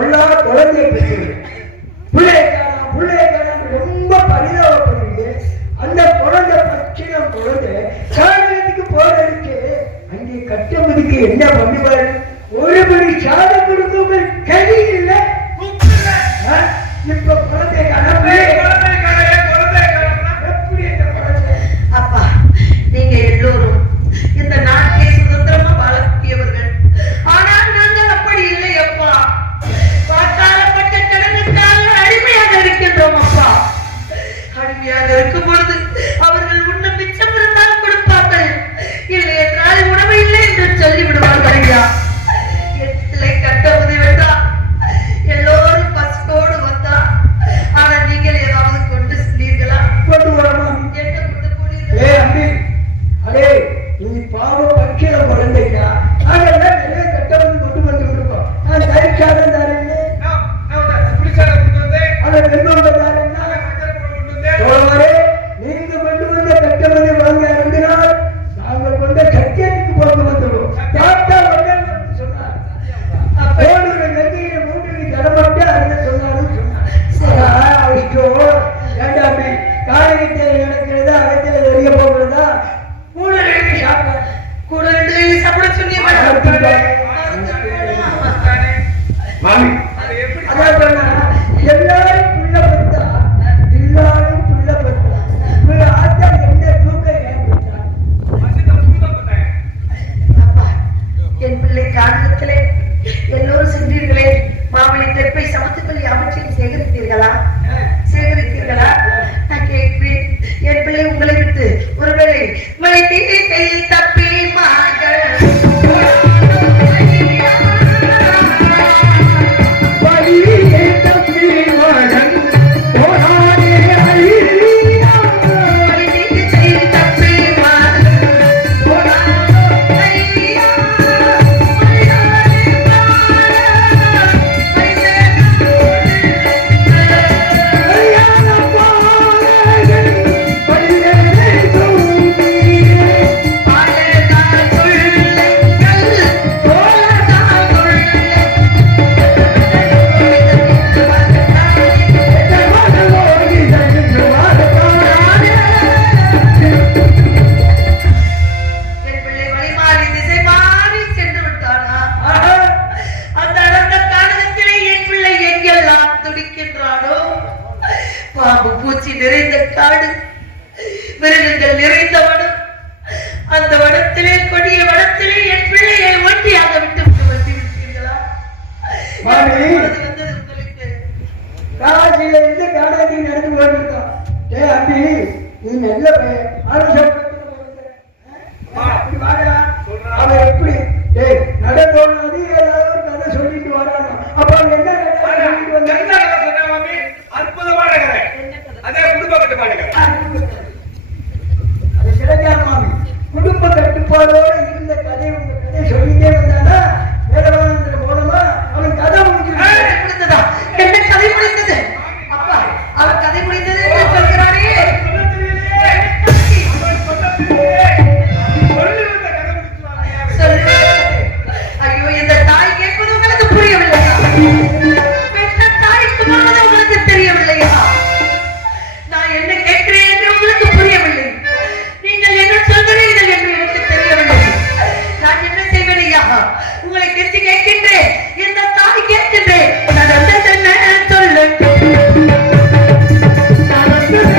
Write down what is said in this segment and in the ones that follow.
பொல்லாத குழந்தைய பெற்று பிள்ளைக்கான ரொம்ப பரிதாபப்படுது. அந்த குழந்தை பச்சினம் குழந்தை சாதனத்துக்கு போறதுக்கு அங்கே கட்டமதுக்கு என்ன பண்ணுவாரு? ஒரு மணி சாதம் கொடுக்க கை இல்லை. இப்ப குழந்தை எப்படி அந்த குழந்தை? அப்பா, நீங்க எல்லோரும் இந்த நாட்டை சுதந்திரமா வாழக்கூடியவர்கள். ஆனால் நாங்கள் அப்படி இல்லை அப்பா. பாட்டாளப்பட்ட கடனுக்காக அடிமையாக இருக்கின்றோம் அப்பா. அடிமையாக இருக்கும் பொழுது அவர்கள் உண்ண மிச்சம் இருந்தால் கொடுப்பார்கள், இல்லை என்றால் உணவு இல்லை என்று சொல்லிவிடுவார்கள். ஐயா, எங்களை கட்ட உதவிட்டா எல்லோரும் பஸ்டோடு வந்தா, ஆனா நீங்கள் ஏதாவது கொண்டு செல்லீர்களா? கொண்டு வரமா? என்ன கொண்டு போனீர்கள்? அடே, நீ பாவம் பக்கில குழந்தையா? அதெல்லாம் நிறைய கட்டவது கொண்டு வந்து கொடுப்போம். நான் தயிர்ச்சாதம் தாரேன், அதை வெண்பம் தாரேன். நீங்க கொண்டு வந்த கட்டமதி வாங்க 2 நாள் நாங்கள் கொண்ட சத்தியத்துக்கு போட்டு வந்துடுவோம். சொன்னார் நெஞ்சில 3 தடமாட்டே அதை சொன்னாலும் சொன்னார். ஏண்டாமி காலகத்தை நடக்கிறதா அகத்தில் தெரிய போகிறதா? கூட 2 சாப்பிட கூட 2 சாப்பிட சொன்னீங்க. அதான் சொன்னா எல்லாரும் புள்ள பத்தா, எல்லாரும் புள்ள பத்தா. ஆத்தா என்ன தூக்க அப்பா, என் பிள்ளை காரணத்திலே எல்லோரும் சென்றீர்களே, மாமணி தெற்பை சமத்துக்களை அமைச்சர் சேகரித்தீர்களா? நான் கேட்கிறேன், என் பிள்ளை உங்களை விட்டு ஒருவேளை மழை தீட்டை தப்பி மகள் பூச்சி நிறைந்த காடு, மிருகங்கள் நிறைந்த வனம், அந்த வனத்திலே கொடிய வனத்திலே என் பிள்ளையை ஒன்றியாக விட்டு வந்திருக்கிறீர்களா? காசில இருந்து காடாதி நடந்து போயிருக்கோம். அம்பி, நீ நல்ல அவன் எப்படி நடந்தோடு ஏதாவது கதை சொல்லிட்டு வரானோ அப்ப என்ன அற்புதமான கதை. அதே குடும்ப கட்டுப்பாடு. அது கிடைக்காது மாமி. குடும்ப கட்டுப்பாடோடு இருந்த கதை உங்க கதை சொல்லிட்டே வந்தானா வேதவானந்திர போனமா அவன் கதை முடிஞ்சதா? என்ன கதை முடிந்தது? அப்பா, அவன் கதை முடிந்தது என்று சொல்கிறானே. ஐயோ, இந்த தாய் கேட்பது உங்களுக்கு புரியவில்லையா? பெற்ற தாய்க்கு போவது உங்களுக்கு தெரியவில்லையா? நான் என்ன கேட்கிறேன் என்று உங்களுக்கு புரியவில்லை. நீங்கள் என்ன சொல்கிறீர்கள் என்று எனக்கு தெரியவில்லை. நான் என்ன செய்வேன் ஐயா? உங்களை கெட்டி கேட்கின்றேன், இந்த தாய் கேட்கின்றேன். நடந்தது என்ன சொல்லுங்க. நடந்தது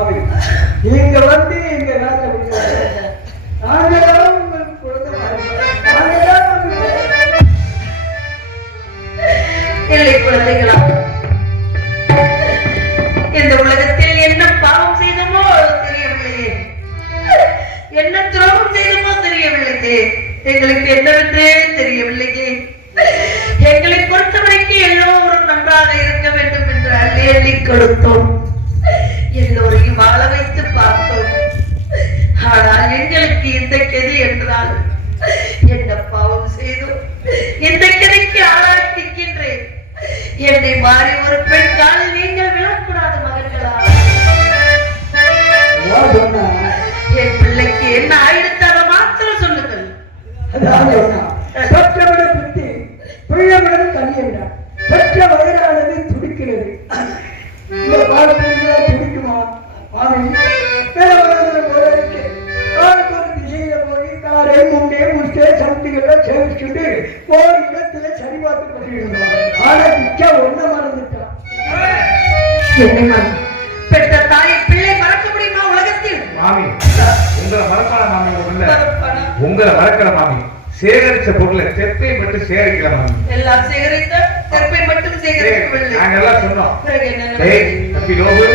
மாமி நீங்க வந்து எங்க நாட்டை நாங்களாம் உங்களுக்கு குழந்தை இல்லை குழந்தைகளா, இந்த உலகத்தில் என்ன பாவம் செய்தோமோ தெரியவில்லையே, என்ன துரோகம் செய்தோமோ தெரியவில்லையே, எங்களுக்கு என்னவென்றே தெரியவில்லையே. எங்களை பொறுத்தவரைக்கும் எல்லோரும் நன்றாக இருக்க வேண்டும் என்று அள்ளி கொடுத்தோம், எல்லோரையும் வாழ வைத்து பார்த்தோம். ஆனால் எங்களுக்கு இந்த கெதி என்றால் என்ன பாவம் செய்தோம், இந்த கெதிக்கு ஆளாக்கின்றேன். என்னை மாறி ஒரு பெண் காலில் நீங்கள் விழக்கூடாது மகன்களா. என் பிள்ளைக்கு என்ன ஆயிடுச்சு அதை மாத்திரம் சொல்லுங்கள். பெற்றவனை பற்றி பிள்ளைவனது கல்யாணம் பெற்ற வயிறானது துடிக்கிறது. இந்த பாடத்துல துடிக்குமா மாமி? திசையில போய் காரை முன்னே முட்டே சந்திகளை சேவிச்சுட்டு ஒரு இடத்துல சரி பார்த்து கொண்டிருந்தான். ஆனா நிச்சா ஒன்ன மறந்துட்டான். என்னைமா பெற்ற தாயை பிள்ளை மறக்க முடியுமா உலகத்தில்? மாமி உங்களை மறக்காத மாமி, உங்களை மறக்கல மாமி. சேகரிச்ச பொருளை தெப்பை மட்டும் சேகரிக்கல மாமி. எல்லாம் சேகரித்த தெப்பை மட்டும் சேகரிக்கவில்லை. நாங்க எல்லாம் சொன்னோம், தம்பி லோகு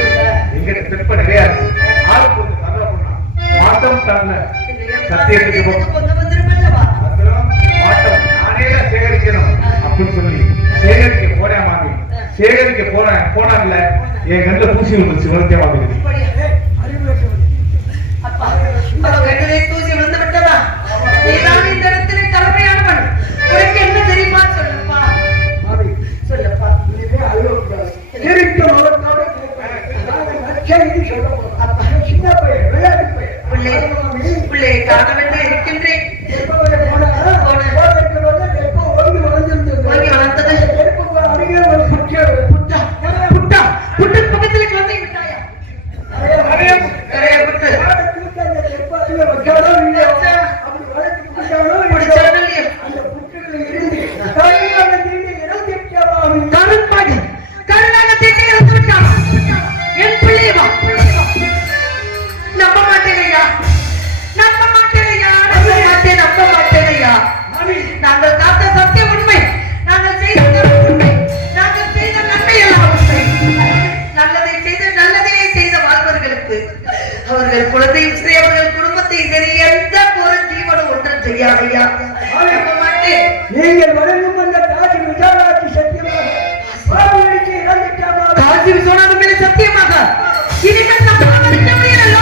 இங்க தெப்ப நிறைய இருக்கு, ஆளுக்கு கொஞ்சம் தர பண்ணா மாட்டம் தரல சத்தியத்துக்கு மாட்டம் நானே தான் சேகரிக்கணும் அப்படின்னு சொல்லி சேகரிக்க போறேன் மாமி. சேகரிக்க போனாங்கல்ல என் கண்ட பூசி விழுந்துச்சு, விழுந்தே மாமி. அப்பா கண்ணிலே தூசி விழுந்து விட்டதா? நீதான் இந்த இடத்துல தலைமையானவன், உனக்கு என்ன தெரியுமா? சொல்லுப்பா சொல்லப்பா. சின்ன பையன் விளையாட்டு பையன் பிள்ளையை காண வேண்டும் இருக்கின்றேன். நாங்கள் காத்த சத்தியம் உண்மை, நாங்கள் செய்த உண்மை, நாங்கள் செய்த நன்மை எல்லாம் உண்மை. நல்லதை செய்த நல்லதையே செய்த வாழ்வர்களுக்கு அவர்கள் குழந்தையும் சரி அவர்கள் குடும்பத்தையும் சரி எந்த ஒரு ஜீவனும் ஒன்றும் செய்யாதையா நம்ப மாட்டேன். நீங்கள் வழங்கும் அந்த காசி விசாலாட்சி சத்தியமாக காசி விஸ்வநாதன் மேலே சத்தியமாக இனிமேல் நம்ம இருக்க முடியல.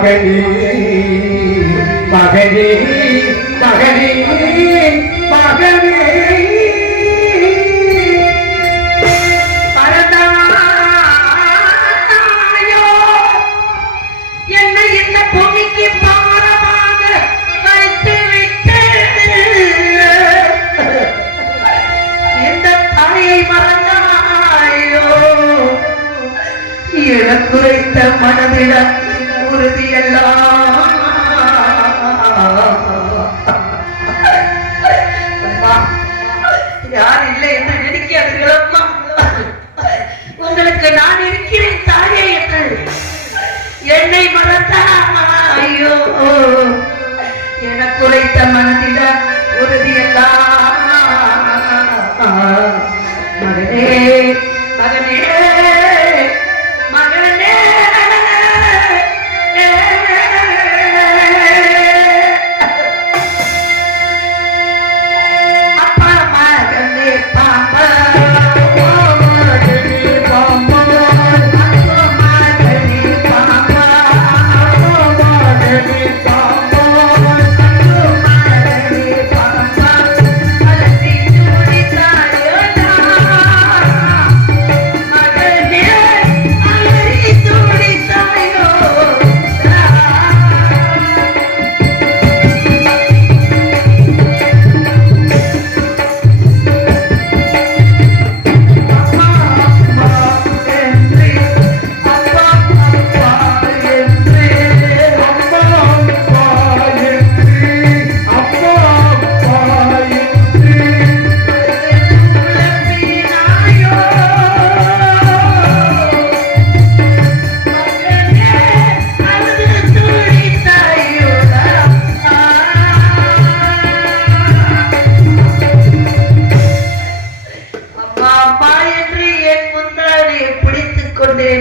மகனே மகனே மகனே மகனே பரதாயோ என்னை இந்த பூமிக்கு பாரமாக வைத்து விட்டு இந்த தாயை மறந்தாயோ இழக்குறைத்த மனதிட உறுதியெல்லாம் யார் இல்லை என்று நினைக்காதீர்கள் அம்மா. உங்களுக்கு நான் இருக்கிறேன் தாயே என்று என்னை மறந்தாயோ எனக்கு உரைத்த மனதிட உறுதியெல்லாம் மகனே மகனே மகனே அப்பா மகனே பாப்பா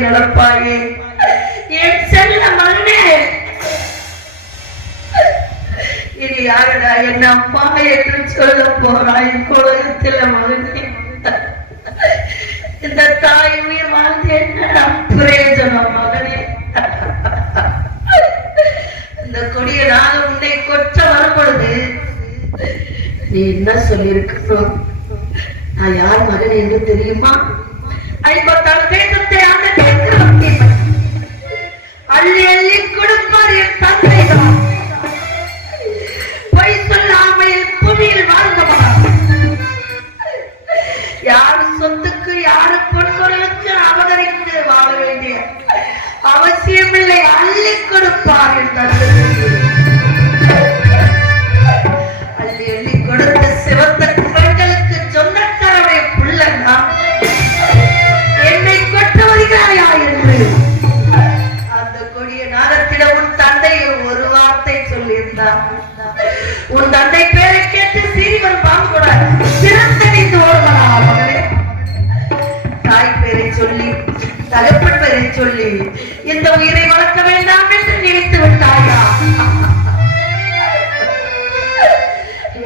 நடப்பாயே என் செல்ல மகனே. இனி யாருடா என் அம்மா என்று சொல்ல போறாய் உலகத்தில் மகனே? இந்த தாய் உயிர் வாழ்ந்து என்ன பிரயோஜனம் மகனே? இந்த கொடிய நாள் உன்னை கொற்ற வரும் பொழுது நீ என்ன சொல்லியிருக்கணும்? நான் யார் மகன் என்று தெரியுமா? 56 தேசத்தை ஆண்ட சக்கரவர்த்தி அள்ளி அள்ளி கொடுப்பார் என் தந்தைதான். பொய் சொல்லாமல் புவியில் வாழ்ந்தவன். யார் சொத்துக்கு யாரு பொன்முறைகளுக்கு அபகரித்து வாழ வேண்டிய அவசியமில்லை. அள்ளி கொடுப்பார் என் தந்தை. அள்ளி அள்ளி கொடுத்த சிவந்த குரங்களுக்கு சொந்தக்காரருடைய புள்ளன்னா என்னை கொட்ட வருகிறாயா என்று அந்த கொடிய நாகத்திடம் உன் தந்தை ஒரு வார்த்தை சொல்லியிருந்தார். உன் தந்தை பேரை கேட்டு சீரிவன் பாம்பு கூட சிறந்தடித்து ஓடுவனா மகளே? தாய் பேரை சொல்லி தகப்பன் பேரை சொல்லி இந்த உயிரை வளர்க்க வேண்டாம் என்று நினைத்து விட்டாயா?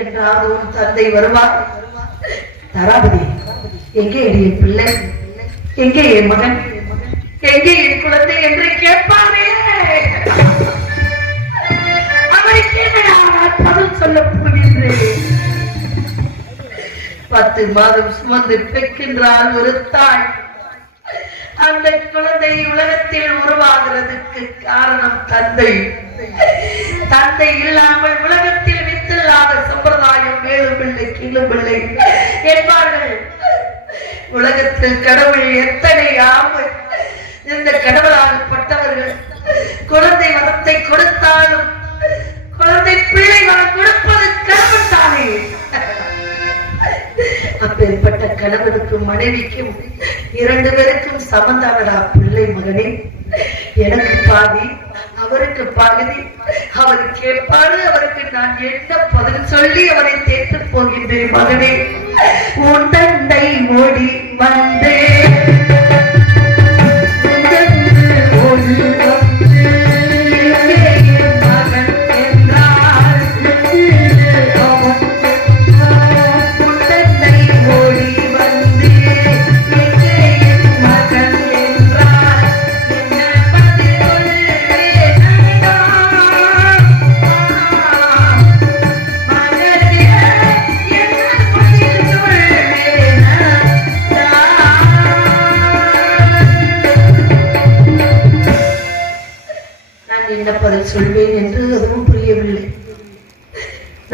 என்றாவது உன் தந்தை வருவார். தராபதி, எங்கே என் பிள்ளை, எங்கே என் மகன், எங்கே என் குழந்தை என்று கேட்பாரே. அவருக்கு நான் பதில் சொல்ல போகின்றேன். 10 மாதம் சுமந்து பெற்கின்றார் ஒரு தாய். அந்த குழந்தை உலகத்தில் உருவாகிறதுக்கு காரணம் தந்தை. தந்தை இல்லாமல் உலகத்தில் வித்தில்லாத சம்பிரதாயம் மேலும் பிள்ளை கீழும் பிள்ளை என்பார்கள். உலகத்தில் கடவுள் எத்தனை ஆமை இந்த கடவுளால் பட்டவர்கள் குழந்தை மதத்தை கொடுத்தாலும் குழந்தை பிள்ளை வரம் கொடுப்பது கடவுள் தானே. அப்பேற்பட்ட கணவனுக்கும் மனைவிக்கும் 2 பேருக்கும் சமந்தானடா பிள்ளை மகனே. எனக்கு பாதி, அவருக்கு பகுதி. அவர் கேட்பாரு, அவருக்கு நான் என்ன பதில் சொல்லி அவரை தேர்த்து போகின்றேன். மகனே, உன் தந்தை ஓடி வந்தே பதில் சொல்வேன் என்று அதுவும் புரியவில்லை.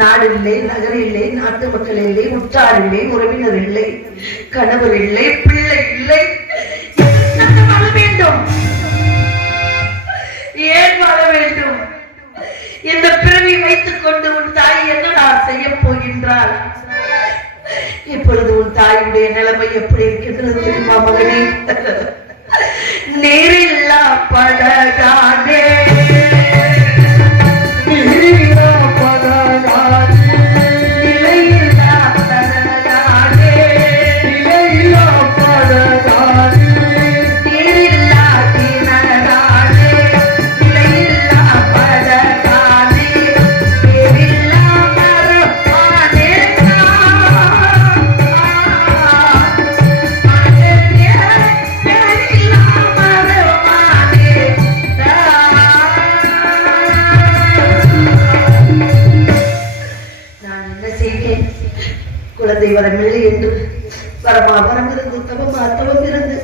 நாடு இல்லை, நகர் இல்லை, நாட்டு மக்கள் இல்லை, உற்றார் இல்லை, உறவினர் இல்லை, கணவர் இல்லை, பிள்ளை இல்லை. வாழ வேண்டும், ஏன் வாழ வேண்டும்? இந்த பிறவி வைத்துக் கொண்டு உன் தாய் என்ன செய்ய போகின்றாள்? இப்பொழுது உன் தாயுடைய நிலைமை எப்படி இருக்கின்றது தெரியுமா மகனே? நேரில்லா படகானே, வரமில்லை என்று வரமா வரம் இருந்து தவமா தவம் இருந்து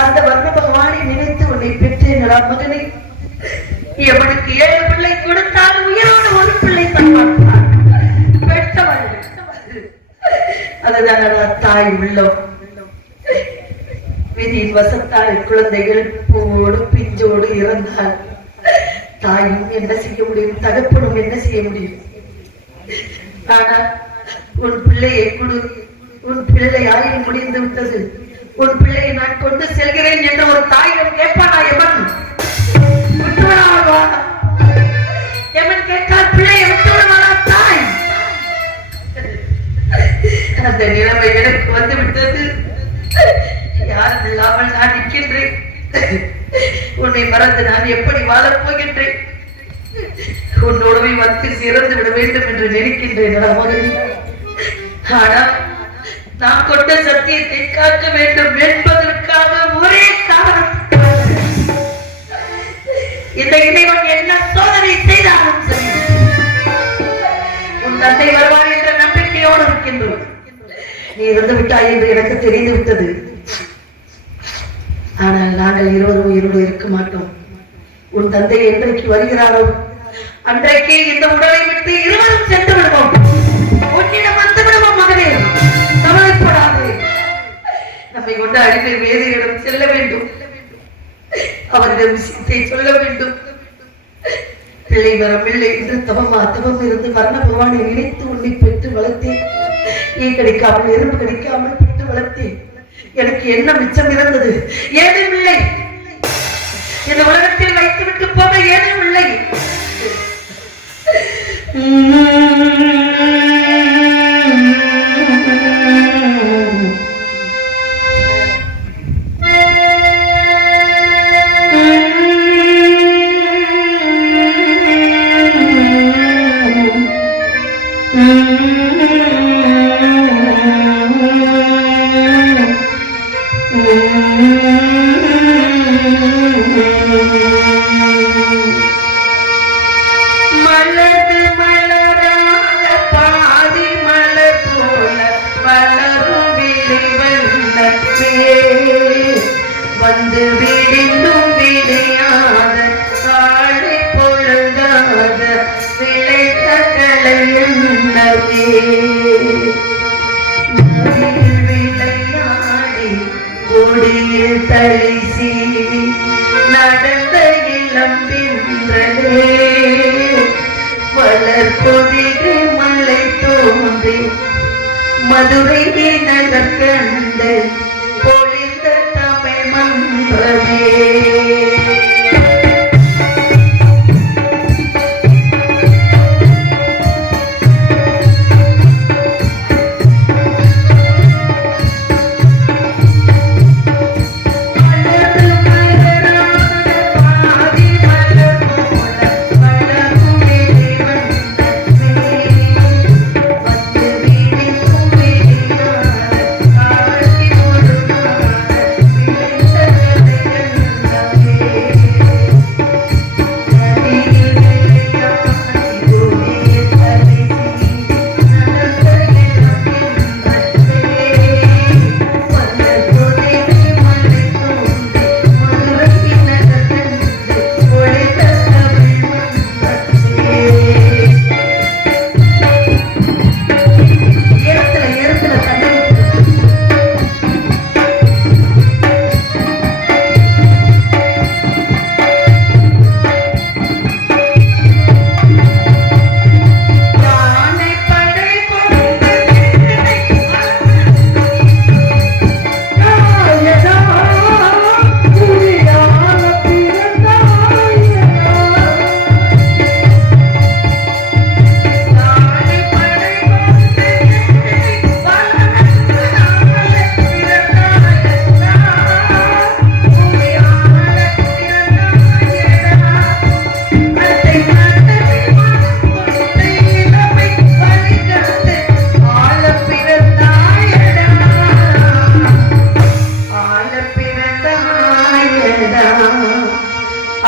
அந்த வர்ண பகவானை நினைத்து உன்னை பெற்றேன் மகனை. எவனுக்கு 7 பிள்ளை கொடுத்தால் உயிரோடு ஒரு பிள்ளை தருவான். அதுதான் தாய் உள்ளம். விதியின் வசத்தால் குழந்தைகள் பூவோடு பிஞ்சோடு இறந்தால் தாயும் என்ன செய்ய முடியும், தகப்பனும் என்ன செய்ய முடியும்? ஆனால் உன் பிள்ளையை கொடு, உன் பிள்ளை ஆயுள் முடிந்து விட்டது, உன் பிள்ளையை நான் கொண்டு செல்கிறேன் என்று ஒரு தாயிடம் கேட்பானா எவன்? எவன் கேட்டால் பிள்ளையை விட்டுவிடுவானா தாய்? அந்த நிலைமை எனக்கு வந்து விட்டது. யாரும் இல்லாமல் நான் நிற்கின்றேன். உன்னை மறந்து நான் எப்படி வாழப் போகின்றேன்? உன்னோடவே வந்து சிறந்து விட வேண்டும் என்று நினைக்கின்றேன் மகனே. ஆனால் நான் கொண்ட சத்தியத்தை காக்க வேண்டும் என்பதற்காக ஒரே காரணத்திற்காக இந்த இறைவன் என்ன சோதனை செய்தாலும் சரி, உன் தந்தை வருவான் என்ற நம்பிக்கையோடு இருக்கின்றோம். நீ இறந்து விட்டாய் என்று எனக்கு தெரிந்து விட்டது. ஆனால் நாங்கள் இருவரும் உயிரோடு இருக்க மாட்டோம். உன் தந்தை என்றைக்கு வருகிறாரோ அன்றைக்கே இந்த உடலை விட்டு இருவரும் சென்று விடுவோம். உன்னிடம் வந்து விடுவோம் மகனே, கவலைப்படாதே. நம்மை கொண்ட அடிமை வேதியிடம் செல்ல வேண்டும், அவரிடம் விஷயத்தை சொல்ல வேண்டும். பிள்ளை வரமில்லை என்று தவம் இருந்து வர்ண பகவானை நினைத்து உன்னை பெற்று வளர்த்தேன். ஈ கிடைக்காமல் எறும்பு கிடைக்காமல் பெற்று வளர்த்தேன். எனக்கு என்ன மிச்சம் இருந்தது? ஏதும் இல்லை. இந்த உலகத்தில் வைத்துவிட்டு போக ஏதும் இல்லை. வந்து விடிந்தும் விடையாத காலை பொழுதாத விளைத்த கலையன்னவே விளையாடி கொடியில் தலை சீவி நடந்த இளம்பின்றே வளர்பொதிகை மலை தோன்றி மதுரை நகர் கண்டு பொழிந்த தமிழ் மன்றமே.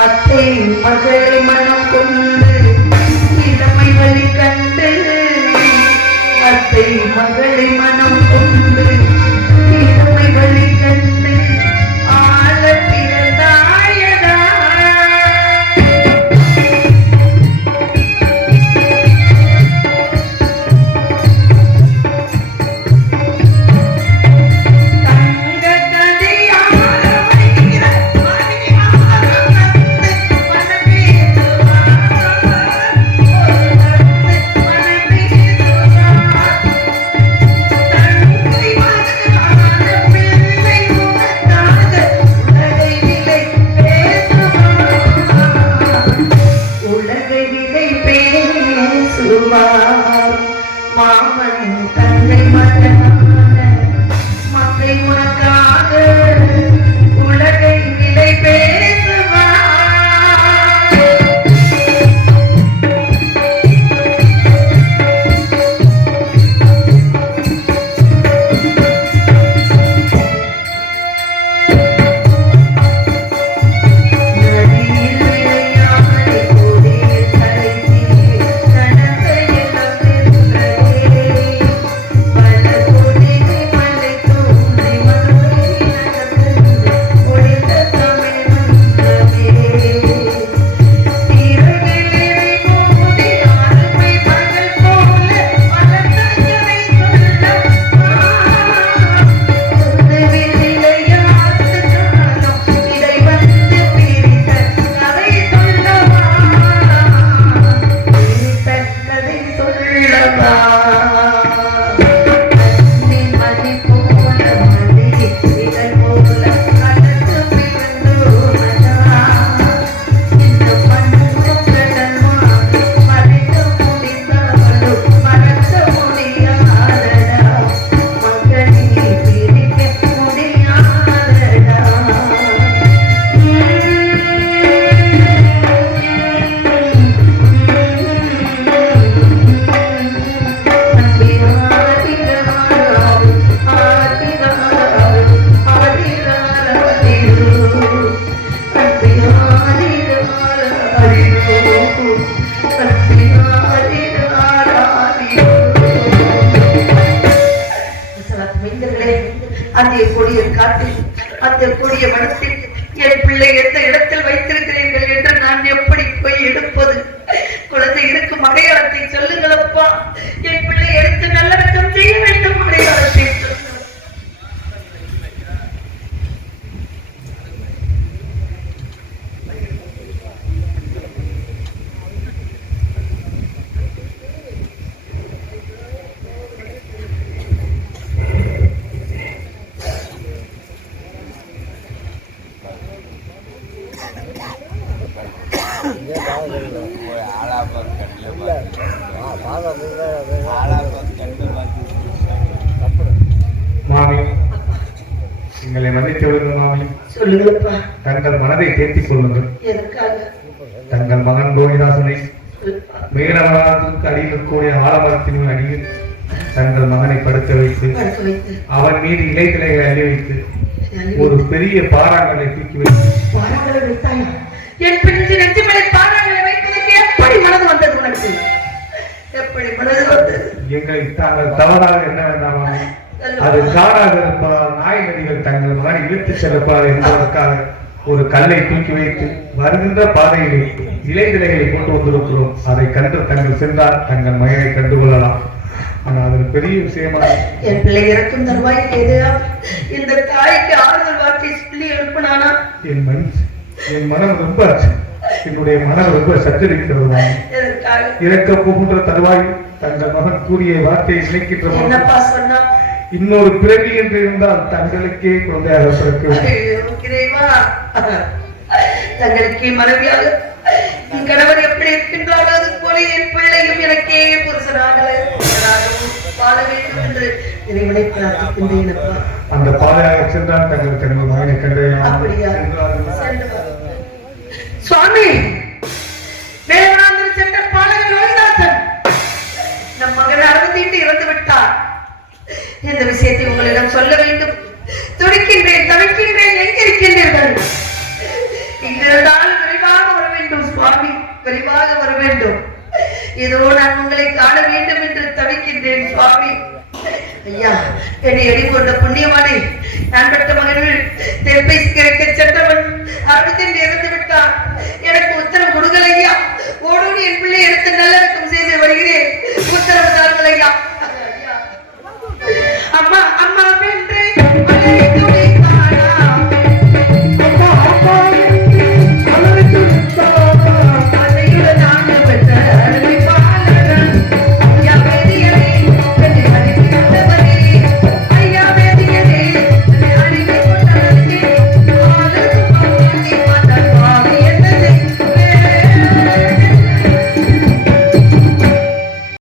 அத்தை மகளை மனம் கொண்டு இளமை வழி கண்டு அத்தை மகளை மனம் கொண்டு இளமை வழி கண்டு ஆள பிறந்தாயடா மாமன் தந்தை மகனான மத்தை உனக்காக உலகை விலை பேசுவார் அந்த கொடிய காட்டில் அந்த கொடிய மனத்தில் என் பிள்ளை எந்த இடத்தில் வைத்திருக்கிறீர்கள் என்று நான் எப்படி போய் எடுப்பது? குழந்தை இருக்கும் அடையாளத்தை சொல்லுங்களப்பா. என் பிள்ளை எடுத்து நல்லடக்கம் செய்ய வேண்டும். அடையாளத்தை சொல்லுங்கள். மாமி, எங்களை மன்னித்து விடுங்கள் மாமி. சொல்லுங்களப்பா. தங்கள் மனதை தேர்த்திக் கொள்ளுங்கள். எதற்காக? தங்கள் மகன் கோவிதாசனை மேலவராத்துக்கு அடியில் இருக்கக்கூடிய ஆலமரத்தின் அடியில் தங்கள் மகனை படுக்க வைத்து அவன் மீது இலைகளை அள்ளி வைத்து ஒரு பெரிய பாறாங்களை தூக்கி வைத்து பாறாங்களை வைத்தாயா? என் பிஞ்சு நெஞ்சு மேலே பாறாங்களை வைப்பதற்கு எப்படி மனது வந்தது உனக்கு? எப்படி மனது வந்தது? எங்களை தாங்கள் தவறாக என்ன வேண்டாமா? அது காடாக இருப்பதால் நாய் நதிகள் தங்கள் மகனை இழுத்து செல்லப்பார் என்பதற்காக ஒரு கல்லை தூக்கி வைத்து வருகின்ற பாதையிலே இலைகளை கொண்டு வந்திருக்கிறோம். அதை கண்டு தங்கள் சென்றால் தங்கள் மகனை கண்டுகொள்ளலாம். ஆனால் அது பெரிய விஷயமா? என் பிள்ளை இறக்கும் தருவாய் ஏதா இந்த தாய்க்கு ஆறுதல் வார்த்தை சொல்லி எழுப்பினானா? என் மனம் ரொம்ப என்னுடைய மனம் ரொம்ப சச்சரிக்கிறது. இறக்க போகின்ற தருவாய் தங்கள் மகன் கூறிய வார்த்தையை நினைக்கின்ற என்னப்பா சொன்னா? இன்னொரு பிறவி என்று இருந்தால் தங்களுக்கே குழந்தையாக பிறக்க. தங்களுக்கே மனைவியாக என் கணவர் எப்படி இருக்கின்றாரோ அது போல என் பிள்ளையும் எனக்கே புருஷனாக வாழ வேண்டும் என்று இறைவனை பிரார்த்திக்கின்றேன். அந்த பாதையாக சென்றால் தங்கள் மகனை கண்டேன். அப்படியா? சுவாமி, மேலவனாந்தர் சென்ற பாலகன் லோகிதாசன் நம் மகன் அறுபத்திட்டு இறந்து விட்டார். இந்த விஷயத்தை உங்களிடம் சொல்ல வேண்டும். துடிக்கின்றேன், தவிக்கின்றேன். எங்க இருக்கின்றீர்கள்? ஐயா, என்னை எடிக்கொண்ட புண்ணியவானே, நான் பெற்ற மகன்கள் தென்பேசிக்கிற